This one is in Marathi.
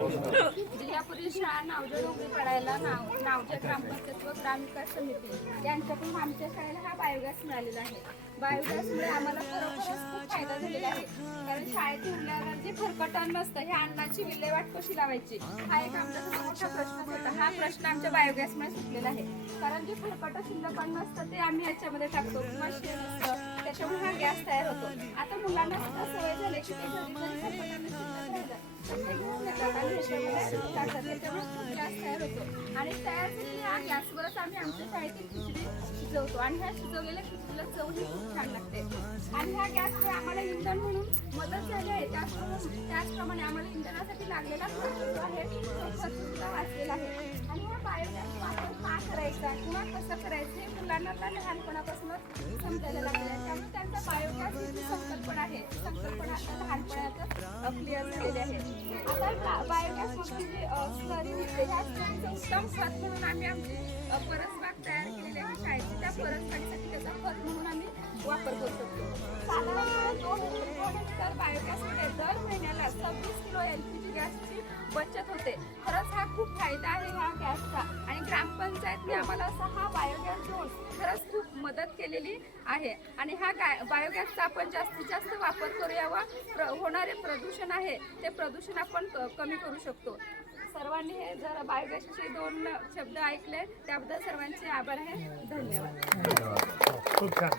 जिल्हा परिषद शाळा नावजे डोंगरी पडायला नावजे ग्रामपंचायत व ग्रामविकास समिती यांच्याकडून आमच्या शाळेला हा बायोगॅस मिळालेला आहे. बायोगॅसमुळे आम्हाला खरोखरच खूप फायदा झालेला आहे. कारण शाळेत उरल्यावर जे फरकट अन्न असतं हे अन्नाची विल्हेवाट कशी लावायची हा एक आमचा मोठा प्रश्न होता. हा प्रश्न आमच्या बायोगॅसमुळे सुटलेला आहे. कारण जे फरकट शिल्लक अन्न असतं ते आम्ही याच्यामध्ये टाकतो किंवा शेण असतं त्याच्यामुळे हा गॅस तयार होतो. आता मुलांना सुद्धा सवय झाली की ते घरी जरी फरकट अन्न शिल्लक राहिलं त्याच्यामुळे खूप गॅस तयार होतो आणि तयार झालेल्या गॅसवरच आम्ही आमच्या शाळेतील खिचडी शिजवतो आणि ह्या शिजवलेल्या खिचडीला चवही खूप छान लागते. आणि ह्या गॅसमुळे आम्हाला इंधन म्हणून मदत झाली आहे. त्याचप्रमाणे आम्हाला इंधनासाठी लागलेला खर्च जो आहे तो खर्च सुद्धा वाचलेला आहे. आणि हा बायोगॅस वापर का करायचा किंवा कसं करायचं हे मुलांना लहानपणापासूनच समजायला लागले आहे. त्यामुळे त्यांचा बायोगॅस ही जी संकल्पना आहे ती संकल्पना आता लहानपणातच क्लिअर झालेली आहे. आता बायोगॅस मधली जी स्लरी निघते ह्या स्लरीचं उत्तम खत म्हणून आम्ही आमची परसबाग तयार केलेली आहे शाळेची. त्या परसबागेसाठी त्याचा खत म्हणून आम्ही वापर करू शकतो. साधारणपणे 2 लिटर बायोगॅसमध्ये दर महिन्याला 26 किलो LPG गॅसची बचत होते. खरंच हा खूप फायदा आहे ह्या गॅसचा आणि ग्रामपंचायतने आम्हाला असा हा बायोगॅस देऊन खरंच खूप मदत केलेली आहे. आणि हा बायोगॅसचा आपण जास्तीत जास्त वापर करूया व होणारे प्रदूषण आहे ते प्रदूषण आपण कमी करू शकतो. सर्वांनी हे जर बायोगॅसचे 2 शब्द ऐकले त्याबद्दल सर्वांचे आभार आहे. धन्यवाद. खूप छान.